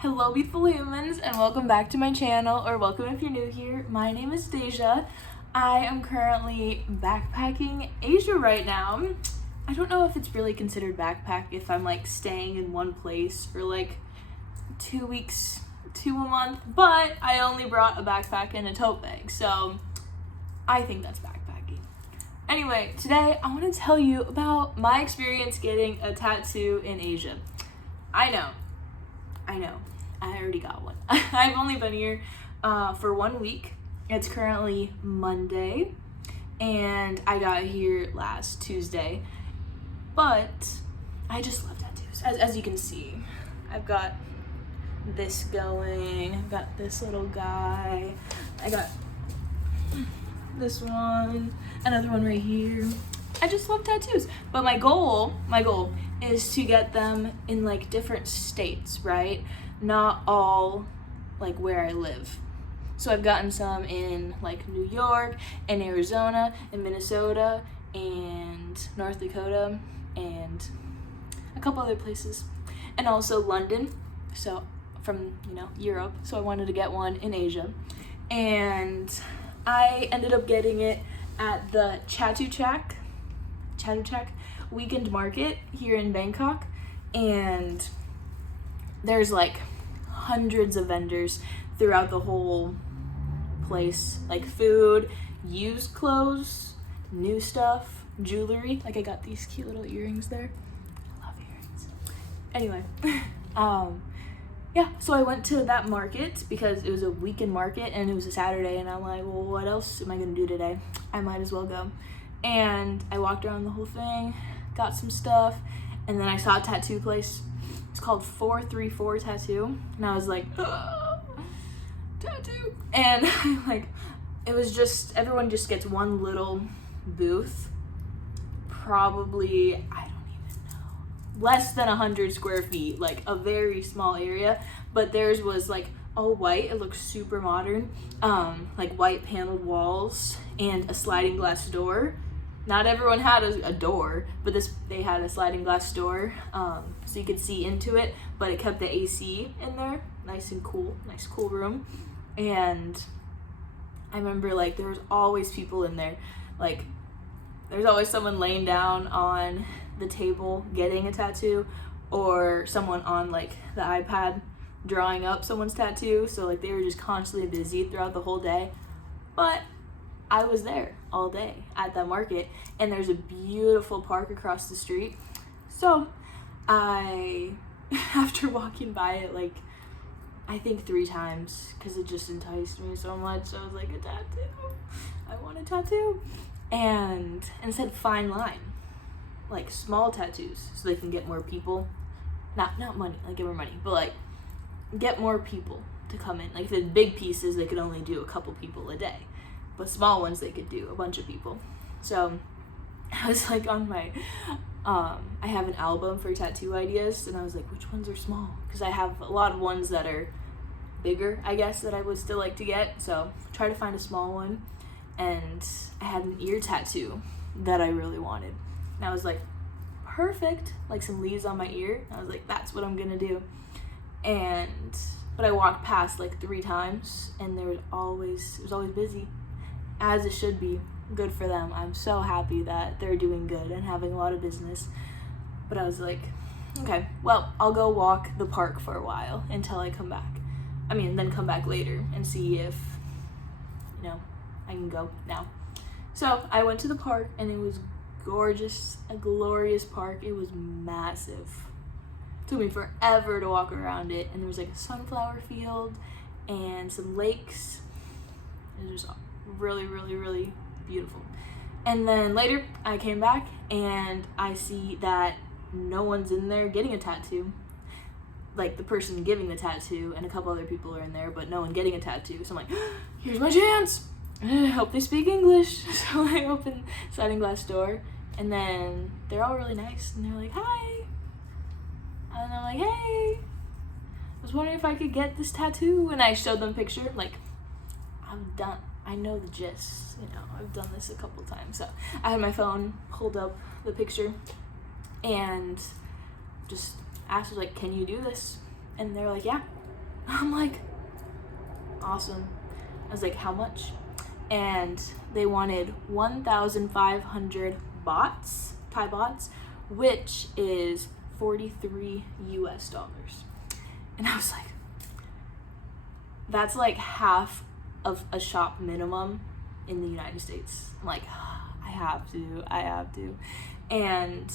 Hello beautiful humans and welcome back to my channel, or welcome if you're new here. My name is Deja. I am currently backpacking Asia right now. I don't know if it's really considered backpack if I'm like staying in one place for like 2 weeks to a month, but I only brought a backpack and a tote bag, so I think that's backpacking. Anyway, today I want to tell you about my experience getting a tattoo in Asia. I know, I already got one. I've only been here for 1 week. It's currently Monday, and I got here last Tuesday, but I just love tattoos. As you can see, I've got this going, I've got this little guy, I got this one, another one right here. I just love tattoos, but my goal is to get them in like different states, right? Not all like where I live. So I've gotten some in like New York and Arizona and Minnesota and North Dakota and a couple other places, and also London, so from Europe. So I wanted to get one in Asia, and I ended up getting it at the Chatuchak weekend market here in Bangkok, and there's like hundreds of vendors throughout the whole place, like food, used clothes, new stuff, jewelry. Like I got these cute little earrings there. I love earrings. Anyway, yeah, so I went to that market because it was a weekend market and it was a Saturday, and I'm like, well, what else am I gonna do today? I might as well go. And I walked around the whole thing, got some stuff, and then I saw a tattoo place. It's called 434 Tattoo, and I was like, tattoo. And it was just, everyone just gets one little booth, probably, I don't even know, less than 100 square feet, like a very small area, but theirs was like all white. It looked super modern, like white paneled walls and a sliding glass door. Not everyone had a door, but they had a sliding glass door, so you could see into it, but it kept the AC in there, nice and cool, nice cool room. And I remember like there was always people in there, like there's always someone laying down on the table getting a tattoo, or someone on like the iPad drawing up someone's tattoo. So like they were just constantly busy throughout the whole day, but I was there all day at that market, and there's a beautiful park across the street. So I, after walking by it like I think 3 times, because it just enticed me so much, I was like, a tattoo, I want a tattoo. And it said fine line, like small tattoos, so they can get more people, not money, like get more money, but like get more people to come in. Like the big pieces, they could only do a couple people a day, but small ones they could do a bunch of people. So I was like on my I have an album for tattoo ideas, and I was like, which ones are small, because I have a lot of ones that are bigger, I guess, that I would still like to get. So try to find a small one, and I had an ear tattoo that I really wanted, and I was like, perfect, like some leaves on my ear. I was like, that's what I'm gonna do. But I walked past like 3 times, and it was always busy, as it should be. Good for them. I'm so happy that they're doing good and having a lot of business. But I was like, okay, well, I'll go walk the park for a while until I come back. Then come back later and see if, I can go now. So I went to the park, and it was gorgeous, a glorious park. It was massive. It took me forever to walk around it, and there was like a sunflower field and some lakes. It was just really, really, really beautiful. And then later I came back, and I see that no one's in there getting a tattoo. Like the person giving the tattoo and a couple other people are in there, but no one getting a tattoo. So I'm like, here's my chance. I hope they speak English. So I open sliding glass door, and then they're all really nice, and they're like, hi. And I'm like, hey, I was wondering if I could get this tattoo. And I showed them a picture, like, I know the gist, I've done this a couple times. So I had my phone, pulled up the picture, and just asked, like, can you do this? And they're like, yeah. I'm like, awesome. I was like, how much? And they wanted 1,500 baht, Thai bahts, which is $43 US. And I was like, that's like half of a shop minimum in the United States. I'm like, I have to. And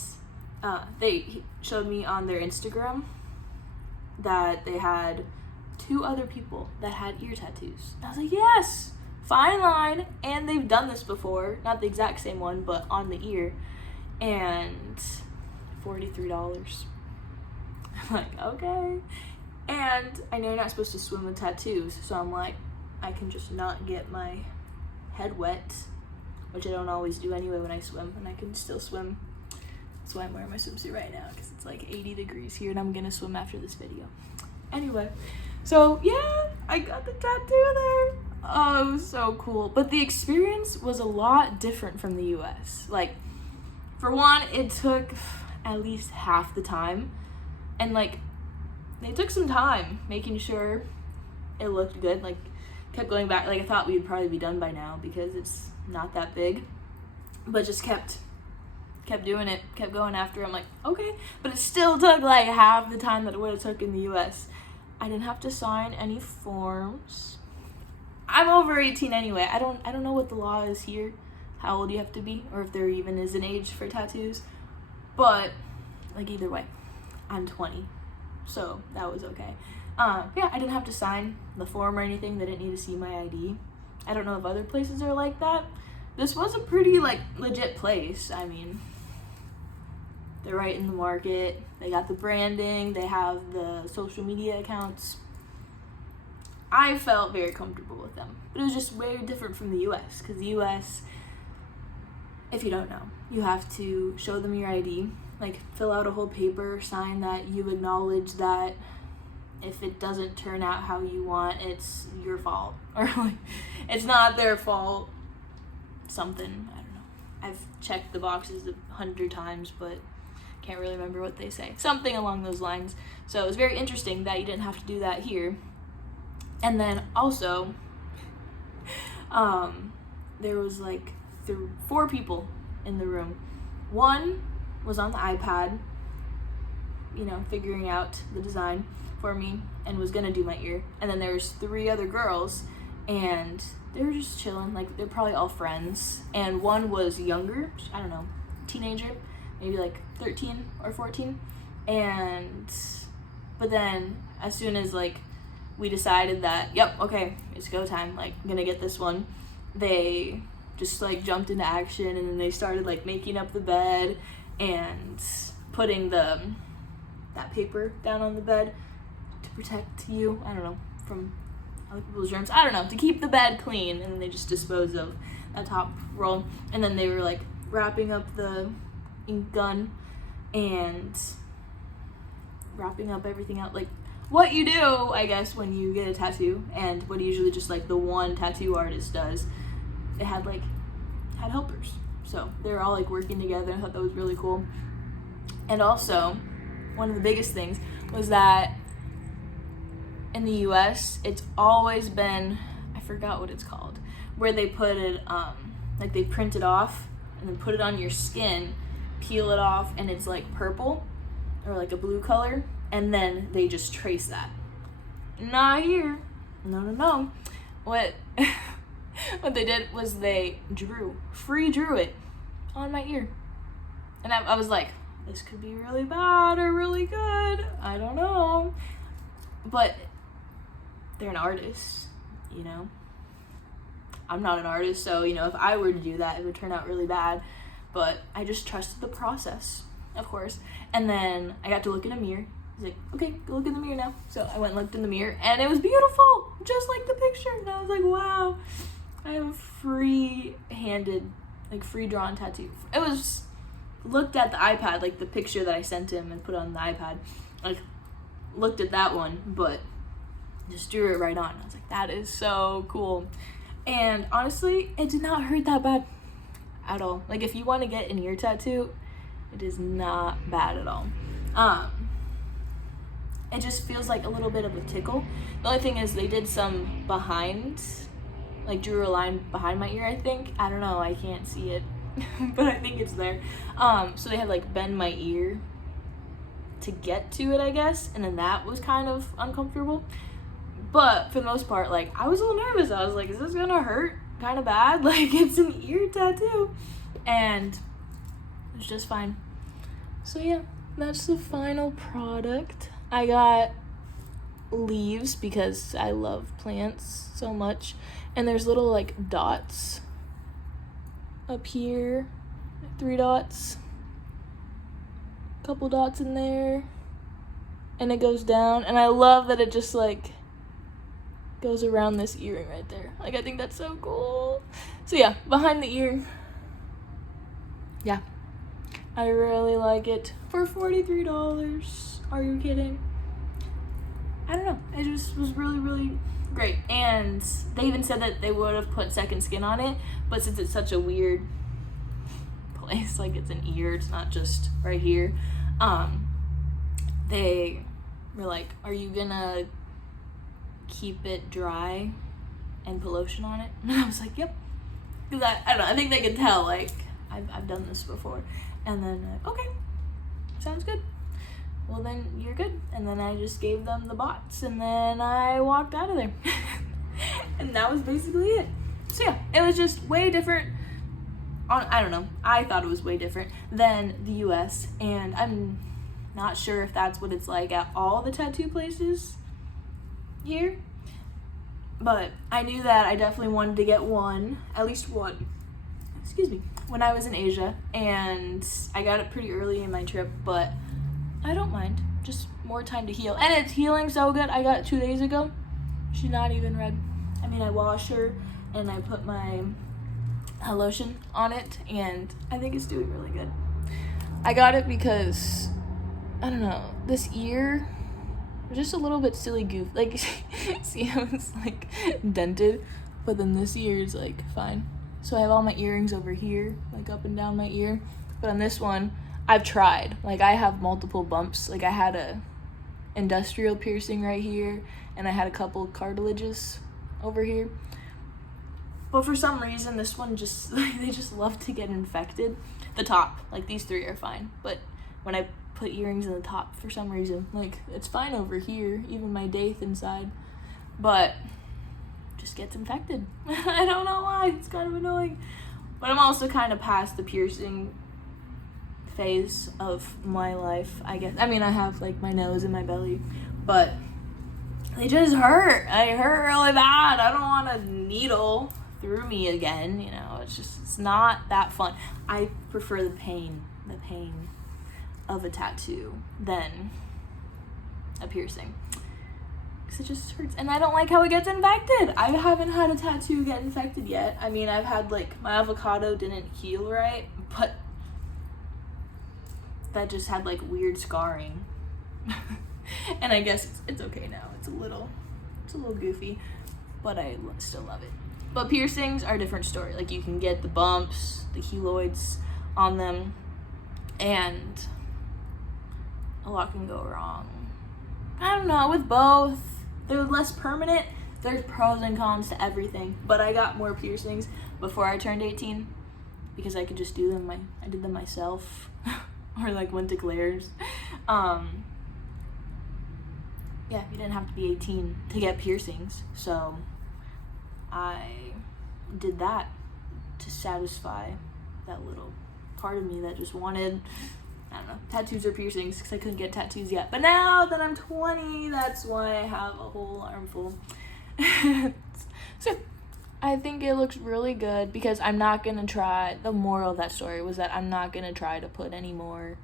they showed me on their Instagram that they had 2 other people that had ear tattoos. And I was like, yes, fine line. And they've done this before, not the exact same one, but on the ear. And $43. I'm like, okay. And I know you're not supposed to swim with tattoos, so I'm like, I can just not get my head wet, which I don't always do anyway when I swim, and I can still swim. That's why I'm wearing my swimsuit right now, because it's like 80 degrees here, and I'm gonna swim after this video. Anyway, so yeah, I got the tattoo there. Oh, it was so cool. But the experience was a lot different from the US. Like, for one, it took at least half the time, and like, they took some time making sure it looked good. Like, kept going back. Like, I thought we'd probably be done by now because it's not that big, but just kept doing it, kept going after it. I'm like, okay, but it still took like half the time that it would have took in the US. I didn't have to sign any forms. I'm over 18 anyway. I don't know what the law is here, how old you have to be, or if there even is an age for tattoos, but like, either way, I'm 20. So that was okay. Yeah, I didn't have to sign the form or anything. They didn't need to see my ID. I don't know if other places are like that. This was a pretty like legit place. I mean, they're right in the market. They got the branding. They have the social media accounts. I felt very comfortable with them. But it was just very different from the US, because the US, if you don't know, you have to show them your ID. Like, fill out a whole paper, sign that you acknowledge that if it doesn't turn out how you want, it's your fault. Or, like, it's not their fault. Something, I don't know. I've checked the boxes 100 times, but can't really remember what they say. Something along those lines. So it was very interesting that you didn't have to do that here. And then also, there was like 4 people in the room. One was on the iPad, you know, figuring out the design for me, and was gonna do my ear. And then there was 3 other girls, and they were just chilling. Like, they're probably all friends. And one was younger, I don't know, teenager, maybe like 13 or 14. But then as soon as like we decided that, yep, okay, it's go time, like, I'm gonna get this one, they just like jumped into action, and then they started like making up the bed and putting that paper down on the bed to protect you, I don't know, from other people's germs, I don't know, to keep the bed clean. And then they just disposed of that top roll, and then they were like wrapping up the ink gun and wrapping up everything out, like what you do, I guess, when you get a tattoo, and what usually just like the one tattoo artist does. It had helpers, so they were all like working together. I thought that was really cool. And also, one of the biggest things was that in the US, it's always been, I forgot what it's called, where they put it, like they print it off and then put it on your skin, peel it off, and it's like purple or like a blue color, and then they just trace that. Not here. No. What they did was they drew it on my ear. And I was like, this could be really bad or really good. I don't know. But they're an artist, you know? I'm not an artist, so, you know, if I were to do that, it would turn out really bad. But I just trusted the process, of course. And then I got to look in a mirror. He's like, okay, go look in the mirror now. So I went and looked in the mirror, and it was beautiful, just like the picture. And I was like, wow, I have a free-handed, like free-drawn tattoo. It was, looked at the iPad, like the picture that I sent him and put on the iPad, like looked at that one, but just drew it right on. I was like, that is so cool. And honestly, it did not hurt that bad at all. Like, if you want to get an ear tattoo, it is not bad at all. it just feels like a little bit of a tickle. The only thing is they did some behind, like drew a line behind my ear, I think. I don't know, I can't see it, but I think it's there. So they had like bend my ear to get to it, I guess, and then that was kind of uncomfortable. But for the most part, like, I was a little nervous. I was like, is this gonna hurt kind of bad? Like, it's an ear tattoo. And it was just fine. So yeah, that's the final product. I got leaves because I love plants so much. And there's little, like, dots up here. 3 dots. Couple dots in there. And it goes down. And I love that it just, like, goes around this earring right there. Like, I think that's so cool. So yeah, behind the ear. Yeah, I really like it for $43. Are you kidding? I don't know, it just was really, really great. And they even said that they would have put second skin on it, but since it's such a weird place, like it's an ear, it's not just right here, they were like, are you gonna keep it dry and put lotion on it? And I was like, yep. Because I don't know, I think they can tell, like, I've done this before. And then, okay, sounds good. Well, then you're good. And then I just gave them the bots, and then I walked out of there. And that was basically it. So yeah, it was just way different. I don't know, I thought it was way different than the US, and I'm not sure if that's what it's like at all the tattoo places here. But I knew that I definitely wanted to get one, at least one, excuse me, when I was in Asia, and I got it pretty early in my trip, but I don't mind, just more time to heal. And it's healing so good. I got it 2 days ago. She's not even red. I mean, I washed her and I put my lotion on it, and I think it's doing really good. I got it because, I don't know, this ear was just a little bit silly goof. Like, see how it's like dented, but then this ear is like fine. So I have all my earrings over here, like up and down my ear. But on this one, I've tried. Like, I have multiple bumps. Like, I had a industrial piercing right here, and I had a couple cartilages over here. But for some reason, this one just, like, they just love to get infected. The top, like, these 3 are fine. But when I put earrings in the top, for some reason, like, it's fine over here, even my daith inside. But just gets infected. I don't know why. It's kind of annoying. But I'm also kind of past the piercing phase of my life, I guess. I mean, I have like my nose and my belly, but they just hurt. They hurt really bad. I don't want a needle through me again, you know. It's not that fun. I prefer the pain of a tattoo than a piercing, because it just hurts, and I don't like how it gets infected. I haven't had a tattoo get infected yet. I mean, I've had, like, my avocado didn't heal right, but that just had like weird scarring. And I guess it's okay now. It's a little goofy, but I still love it. But piercings are a different story. Like, you can get the bumps, the keloids on them, and a lot can go wrong. I don't know, with both, they're less permanent. There's pros and cons to everything. But I got more piercings before I turned 18 because I could just do them. I did them myself. Or like went to Claire's. Yeah, you didn't have to be 18 to get piercings. So I did that to satisfy that little part of me that just wanted, I don't know, tattoos or piercings, because I couldn't get tattoos yet. But now that I'm 20, that's why I have a whole armful. So I think it looks really good, because I'm not gonna try, the moral of that story was that I'm not gonna try to put any more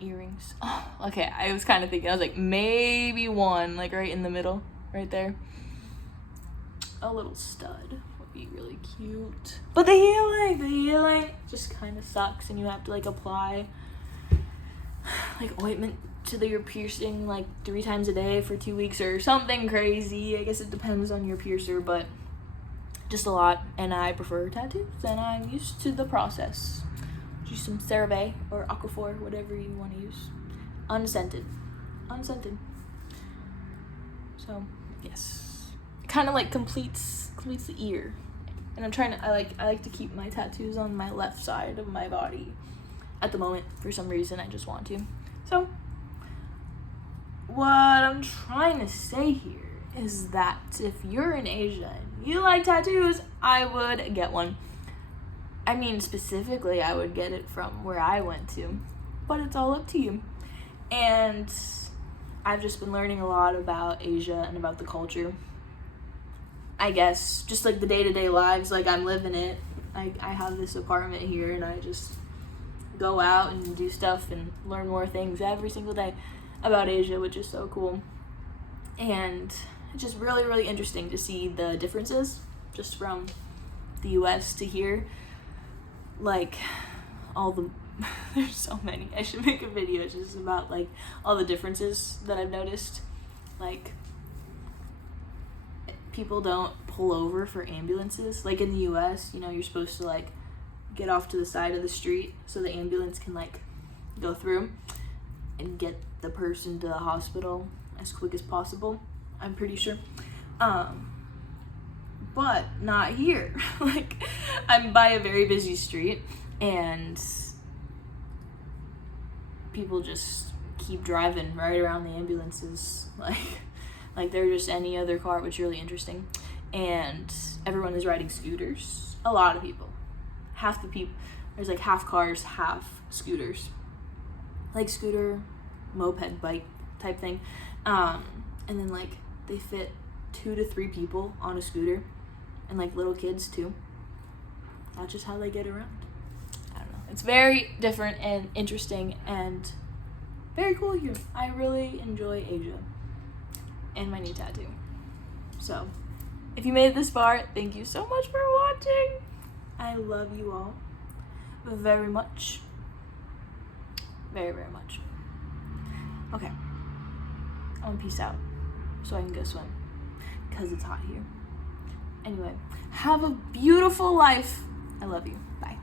earrings. Oh, okay, I was kind of thinking, I was like, maybe one, like right in the middle, right there. A little stud would be really cute. But the healing just kind of sucks, and you have to like apply like ointment to your piercing like 3 times a day for 2 weeks or something crazy. I guess it depends on your piercer, but just a lot. And I prefer tattoos, and I'm used to the process. Use some CeraVe or Aquaphor, whatever you want to use. Unscented. So yes, it kind of like completes the ear. And I like to keep my tattoos on my left side of my body at the moment. For some reason, I just want to. So what I'm trying to say here is that if you're in Asia and you like tattoos, I would get one. I mean, specifically, I would get it from where I went to, but it's all up to you. And I've just been learning a lot about Asia and about the culture. I guess just like the day-to-day lives, like I'm living it. I have this apartment here and I just go out and do stuff and learn more things every single day about Asia, which is so cool. And it's just really, really interesting to see the differences just from the US to here. Like all the there's so many. I should make a video just about like all the differences that I've noticed. Like people don't pull over for ambulances. Like in the US, you know, you're supposed to like get off to the side of the street so the ambulance can like go through and get the person to the hospital as quick as possible, I'm pretty sure. But not here. Like I'm by a very busy street and people just keep driving right around the ambulances like they're just any other car, which is really interesting. And everyone is riding scooters. A lot of people. Half the people, there's like half cars, half scooters. Like scooter, moped, bike type thing. And then like they fit 2 to 3 people on a scooter. And like little kids too. That's just how they get around. I don't know. It's very different and interesting and very cool here. I really enjoy Asia and my new tattoo. So if you made it this far, thank you so much for watching. I love you all very much. Very, very much. Okay. I'm gonna peace out so I can go swim because it's hot here. Anyway, have a beautiful life. I love you. Bye.